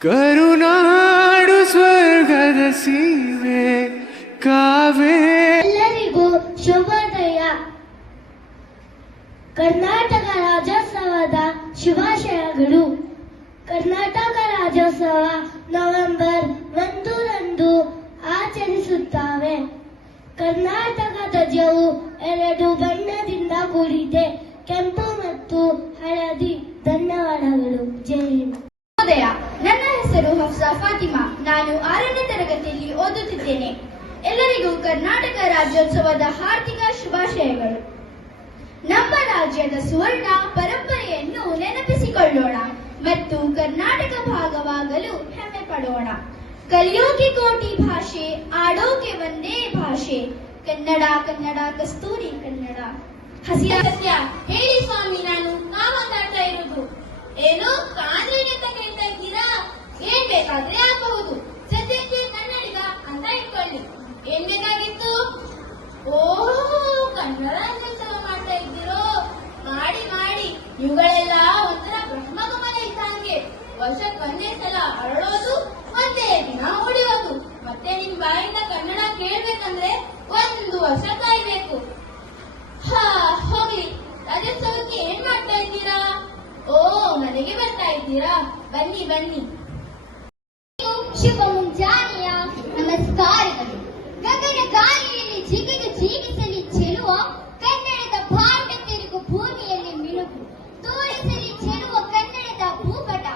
ಕರುನಾಡು ಸ್ವರ್ಗದ ಸೀಮೆ ಕಾವೇ. ಎಲ್ಲರಿಗೂ ಶುಭೋದಯ. ಕರ್ನಾಟಕ ರಾಜ್ಯೋತ್ಸವದ ಶುಭಾಶಯಗಳು. ಕರ್ನಾಟಕ ರಾಜ್ಯೋತ್ಸವ ನವೆಂಬರ್ 1ರಂದು ಆಚರಿಸುತ್ತೇವೆ. ಕರ್ನಾಟಕ ಧ್ವಜವು 2 ಬಣ್ಣದಿಂದ ಕೂಡಿದೆ, ಕೆಂಪು ಮತ್ತು ಹಳದಿ. ಧನ್ಯವಾದಗಳು. ಜೈ ಹಿಂದ್. ನನ್ನ ಹೆಸರು ಹಫ್ಸಾ ಫಾತಿಮಾ. ನಾನು 6ನೇ ತರಗತಿಯಲ್ಲಿ ಓದುತ್ತಿದ್ದೇನೆ. ಎಲ್ಲರಿಗೂ ಕರ್ನಾಟಕ ರಾಜ್ಯೋತ್ಸವದ ಹಾರ್ದಿಕ ಶುಭಾಶಯಗಳು. ನಮ್ಮ ರಾಜ್ಯದ ಸುವರ್ಣ ಪರಂಪರೆಯನ್ನು ನೆನಪಿಸಿಕೊಳ್ಳೋಣ ಮತ್ತು ಕರ್ನಾಟಕ ಭಾಗವಾಗಲು ಹೆಮ್ಮೆ ಪಡೋಣ. ಕಲಿಯೋಕೆ ಕೋಟಿ ಭಾಷೆ, ಆಡೋಕೆ ಒಂದೇ ಭಾಷೆ. ಕನ್ನಡ ಕನ್ನಡ ಕಸ್ತೂರಿ ಕನ್ನಡ. ಹಸಿರ ಸತ್ಯ ಹೇಳಿ ಸ್ವಾಮಿ, ನಾವು ಮಾತಾಡ್ತಾ ಇರೋದು ಏನು? ಕಾಂದ್ರಿಗೆ ಅಂತ ಕೇಳ್ತಾ ಇದ್ದೀರಾ? ಏನ್ ಬೇಕಾದ್ರೆ ಆಗಬಹುದು. ಸದ್ಯಕ್ಕೆ ಕನ್ನಡಿಗ ಅಂತ ಇಟ್ಕೊಳ್ಳಿ. ಏನ್ ಬೇಕಾಗಿತ್ತು? ಓಹೋ, ಕನ್ನಡ ರಾಜ್ಯೋತ್ಸವ ಮಾಡ್ತಾ ಇದ್ದೀರೋ? ಮಾಡಿ ಮಾಡಿ. ಇವುಗಳೆಲ್ಲ ಒಂಥರ ಬ್ರಹ್ಮಗಮನ ಇದ್ದಂಗೆ. ವರ್ಷಕ್ಕೊಂದೇ ಸಲ ಅರಳೋದು, ಒಂದೇ ದಿನ ಉಳಿಯೋದು. ಮತ್ತೆ ನಿಮ್ ಬಾಯಿಂದ ಕನ್ನಡ ಕೇಳ್ಬೇಕಂದ್ರೆ 1 ವರ್ಷ ಕಾಯ್ಬೇಕು. ಹೋಗ್ಲಿ, ರಾಜ್ಯೋತ್ಸವಕ್ಕೆ ಏನ್ ಮಾಡ್ತಾ ಇದ್ದೀರಾ? ಓ, ನನಗೆ ಬರ್ತಾ ಇದ್ದೀರಾ? ಬನ್ನಿ ಬನ್ನಿ. ಶುಭ ಮುಂಜಾನೆಯ ನಮಸ್ಕಾರಗಳು. ಗಗನ ಗಾಳಿಯಲ್ಲಿ ಜಿಗಿದು ಜೀಗಿಸಲಿ ಚೆಲುವ ಕನ್ನಡದ ಬಾವುಟ ತಿರುಗು ಭೂಮಿಯಲ್ಲಿ ಮಿನುಗು ತೋರಿಸಲಿ ಚೆಲುವ ಕನ್ನಡದ ಭೂಪಟ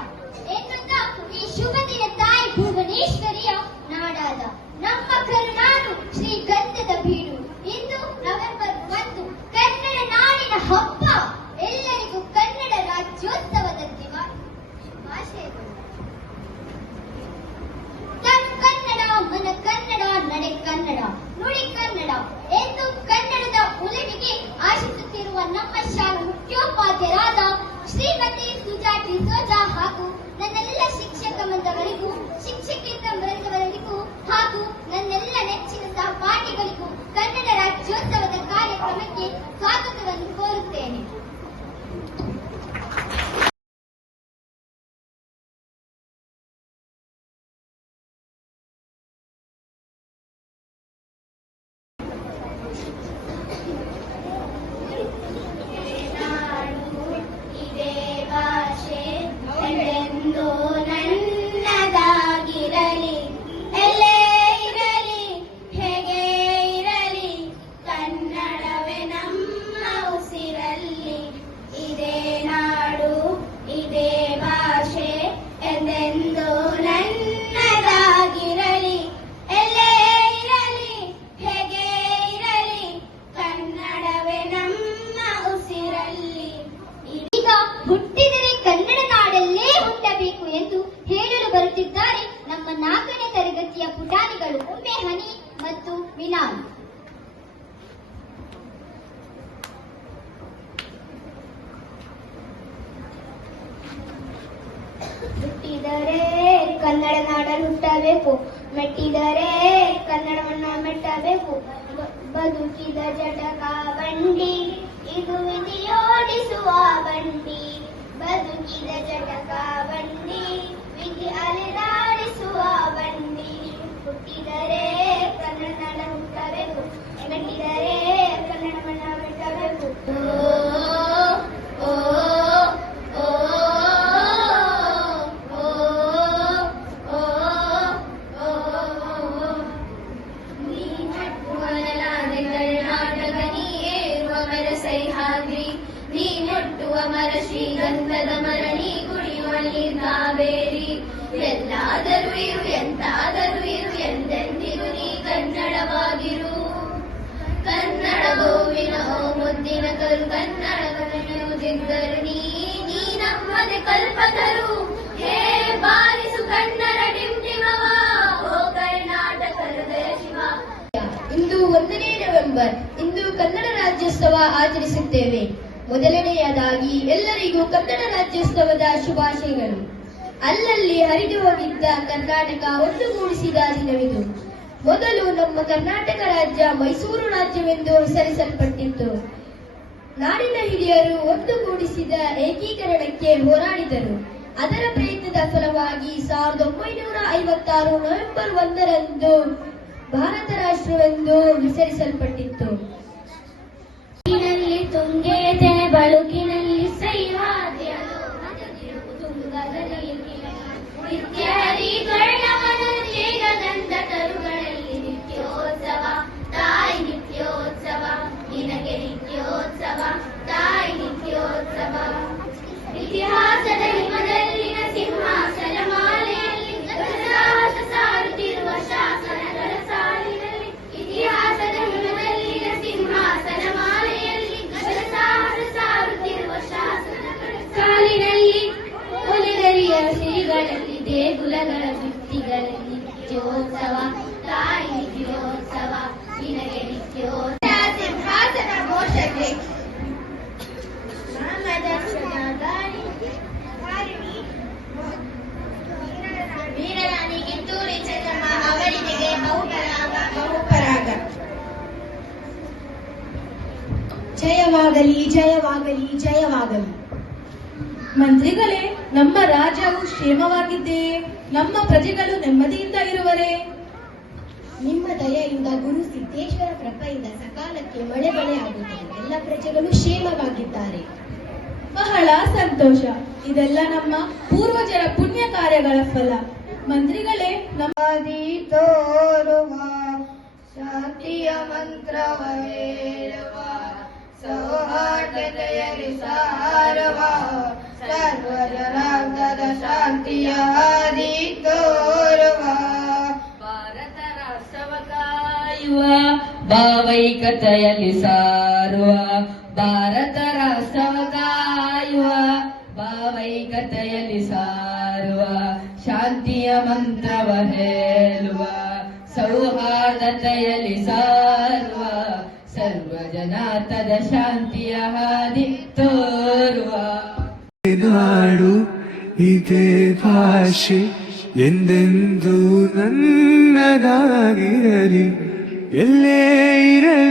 ಎನ್ನುತ್ತಾ ಈ ಶುಭ ದಿನ ತಾಯಿ ಭುವನೇಶ್ವರಿಯ ನಾಡಾದ ನಮ್ಮ ಕರುನಾಡು ಶ್ರೀಗಂಧದ ಬೀಡು. ಇಂದು ನವೆಂಬರ್ 1 ಕನ್ನಡ ನಾಡಿನ ಹಬ್ಬ. ಎಲ್ಲರಿಗೂ ಕನ್ನಡ ರಾಜ್ಯೋತ್ಸವದ ಶುಭಾಶಯಗಳು. ಕನ್ನಡ, ಮನ ಕನ್ನಡ, ನಡೆ ಕನ್ನಡ, ನುಡಿ ಕನ್ನಡ ಎಂದು ಕನ್ನಡದ ಉಳಿವಿಗೆ ಆಶಿಸುತ್ತಿರುವ ನಮ್ಮ ಶಾಲಾ ಮುಖ್ಯೋಪಾಧ್ಯಾಯರಾದ ಶ್ರೀಮತಿ ಸುಜಾತಿ ಸೋಜಾ ಹಾಗೂ ನನ್ನೆಲ್ಲ ಶಿಕ್ಷಕ ಬಂಧುಗಳಿಗೂ, ಶಿಕ್ಷಕೇತರ ವೃಂದವರಿಗೂ ಹಾಗೂ ನನ್ನೆಲ್ಲ ನೆಚ್ಚಿನ ಸಹಪಾಠಿಗಳಿಗೂ ಕನ್ನಡ ರಾಜ್ಯೋತ್ಸವದ ಕಾರ್ಯಕ್ರಮಕ್ಕೆ ಸ್ವಾಗತವನ್ನು ಕೋರುತ್ತೇನೆ. ಹುಟ್ಟಿದರೆ ಕನ್ನಡ ನಾಡಲ್ಲೇ ಹುಟ್ಟಬೇಕು ಎಂದು ಹೇಳಲು ಬರುತ್ತಿದ್ದಾರೆ ನಮ್ಮ 4ನೇ ತರಗತಿಯ ಪುಟಾಣಿಗಳು ಉಮ್ಮೆ ಹನಿ ಮತ್ತು ವಿನಾಲ್. ಹುಟ್ಟಿದರೆ ಕನ್ನಡ ನಾಡಲ್ಲಿ ಹುಟ್ಟಬೇಕು, ಮೆಟ್ಟಿದರೆ ಕನ್ನಡವನ್ನ ಮೆಟ್ಟಬೇಕು. ಬದುಕಿದ ಜಟಕ ಬಂಡಿ, ಇದು ವಿಧಿಯೋಡಿಸುವ ಬಂಡಿ. ಬದುಕಿದ ಜಟಕ ಬಂಡಿ, ವಿಧಿ ಅಲೆದಾಡಿಸುವ ಬಂಡಿ. ಹುಟ್ಟಿದರೆ ಕನ್ನಡ ನಾಡ ಹುಟ್ಟಬೇಕು, ಮೆಟ್ಟಿದರೆ ಕನ್ನಡವನ್ನ ಮೆಟ್ಟಬೇಕು. ನೀ ಮುಟ್ಟುವ ಮರ ಶ್ರೀಗಂಧದ ಮರಣಿ, ಕುಡಿಯುವ ನೀರ್ ಕಾವೇರಿ. ಎಲ್ಲಾದರೂ ಇರು, ಎಂತಾದರೂ ಇರು, ಎಂದೆಂದಿಗೂ ನೀ ಕನ್ನಡವಾಗಿರು. ಕನ್ನಡ ಗೋವಿನ ಓ ಮುದ್ದಿನ ಕರು, ಕನ್ನಡ ನೀ ನಮ್ಮದೆ ಕಲ್ಪತರು. ಹೇ ಬಾರಿಸು ಕನ್ನಡ ಡಿಂಡಿಮವ, ಓ ಕರ್ನಾಟಕ ಹೃದಯ ಶಿವ. ಇಂದು 1ನೇ ನವೆಂಬರ್. ಇಂದು ಕನ್ನಡ ರಾಜ್ಯೋತ್ಸವ ಆಚರಿಸುತ್ತೇವೆ. ಮೊದಲನೆಯದಾಗಿ ಎಲ್ಲರಿಗೂ ಕನ್ನಡ ರಾಜ್ಯೋತ್ಸವದ ಶುಭಾಶಯಗಳು. ಅಲ್ಲಲ್ಲಿ ಹರಿದು ಹೋಗಿದ್ದ ಕರ್ನಾಟಕ ಒಂದುಗೂಡಿಸಿದ ದಿನವಿದು. ಮೊದಲು ನಮ್ಮ ಕರ್ನಾಟಕ ರಾಜ್ಯ ಮೈಸೂರು ರಾಜ್ಯವೆಂದು ಹೆಸರಿಸಲ್ಪಟ್ಟಿತ್ತು. ನಾಡಿನ ಹಿರಿಯರು ಒಂದುಗೂಡಿಸಿದ ಏಕೀಕರಣಕ್ಕೆ ಹೋರಾಡಿದರು. ಅದರ ಪ್ರಯತ್ನದ ಫಲವಾಗಿ 1956 ನವೆಂಬರ್ 1ರಂದು ಭಾರತ ರಾಷ್ಟ್ರವೆಂದು ಹೆಸರಿಸಲ್ಪಟ್ಟಿತ್ತು. ತುಂಗೆ ತೆನೆ ಬಳುಕಿನಲ್ಲಿ ಸಹ್ಯಾದ್ರಿಯಲು ತುಂಗದಲ್ಲಿ ಇತ್ಯಾದಿ ಕರ್ಣವನಂತೆ ಗಂಧ ತರುಗಳಲ್ಲಿ ನಿತ್ಯೋತ್ಸವ ತಾಯಿ ನಿತ್ಯೋತ್ಸವ ನಿನಗೆ ನಿತ್ಯೋತ್ಸವ ತಾಯಿ ನಿತ್ಯೋತ್ಸವ. ಇತಿಹಾಸದ ಹಿಮದಲ್ಲಿನ ಸಿಂಹಾಸನ ಮಾಲೆಯಲ್ಲಿ ಸಾಹಸ ಸಾರುತ್ತಿರುವ ಶಾಸನಗಳ ಸಾಲಿನಲ್ಲಿ ಇತಿಹಾಸದ ಹಿಮದಲ್ಲಿನ ಸಿಂಹಾಸನ ಮಾಲೆಯಲ್ಲಿ ಸಾಹಸ ಸಾರುತ್ತಿರುವ ಶಾಸನಗಳ ಸಾಲಿನಲ್ಲಿ ಒಲಿಗರಿಯ ಸಿರಿಗಳಲ್ಲಿ ದೇಗುಲಗಳ ಭಿತ್ತಿಗಳಲ್ಲಿ ನಿತ್ಯೋತ್ಸವ ತಾಯಿ ನಿತ್ಯೋತ್ಸವ ನಿನಗೆ ನಿತ್ಯೋತ್ಸವ. ಸಿಂಹಾಸನ ಘೋಷಕ್ಕೆ ವೀರರಾಣಿ ಕಿತ್ತೂರಿ ಚೆನ್ನಮ್ಮ ಅವರಿಗೆ ಬಹುಪರಾಗ. ಜಯವಾಗಲಿ ಜಯವಾಗಲಿ ಜಯವಾಗಲಿ. ಮಂತ್ರಿಗಳೇ, ನಮ್ಮ ರಾಜ್ಯವು ಕ್ಷೇಮವಾಗಿದೆಯೇ? ನಮ್ಮ ಪ್ರಜೆಗಳು ನೆಮ್ಮದಿಯಿಂದ ಇರುವರೇ? ನಿಮ್ಮ ದಯೆಯಿಂದ ಗುರು ಸಿದ್ದೇಶ್ವರ ಕೃಪೆಯಿಂದ ಸಕಾಲಕ್ಕೆ ಮಳೆ ಆಗುತ್ತದೆ. ಎಲ್ಲ ಪ್ರಜೆಗಳು ಕ್ಷೇಮವಾಗಿದ್ದಾರೆ. ಬಹಳ ಸಂತೋಷ. ಇದೆಲ್ಲ ನಮ್ಮ ಪೂರ್ವಜರ ಪುಣ್ಯ ಕಾರ್ಯಗಳ ಫಲ. ಮಂತ್ರಿಗಳೇ, ನಮ್ಮ ತೋರುವ ಶಾಂತಿಯ ಮಂತ್ರವ ಹೇಳುವ ಸೌಹಾರ್ದತೆಯಲ್ಲಿ ಸಾರುವ ಸರ್ವ ಜನಾಂಗದ ಶಾಂತಿಯ ಹಾದಿ ತೋರುವ ಭಾರತ ರಾಷ್ಟ್ರವ ಕಾಯುವ ಭಾವೈಕತೆಯಲ್ಲಿ ಸಾರುವ ಭಾರತ ರಾಷ್ಟ್ರವ ಕಾಯುವ ಭಾವೈಕತೆಯಲ್ಲಿ ಸಾರುವ ಶಾಂತಿಯ ಮಂತ್ರವ ಹೇಳುವ ಸೌಹಾರ್ದತೆಯಲ್ಲಿ ಸಾರುವ ಸರ್ವ ಜನಾತದ ಶಾಂತಿಯ ಹಾದಿ ತೋರುವ. ನಾಡು ಇದೇ ಭಾಷೆ ಎಂದೆಂದೂ ನನ್ನದಾಗಿರಲಿ, ಎಲ್ಲೇ ಇರಲಿ.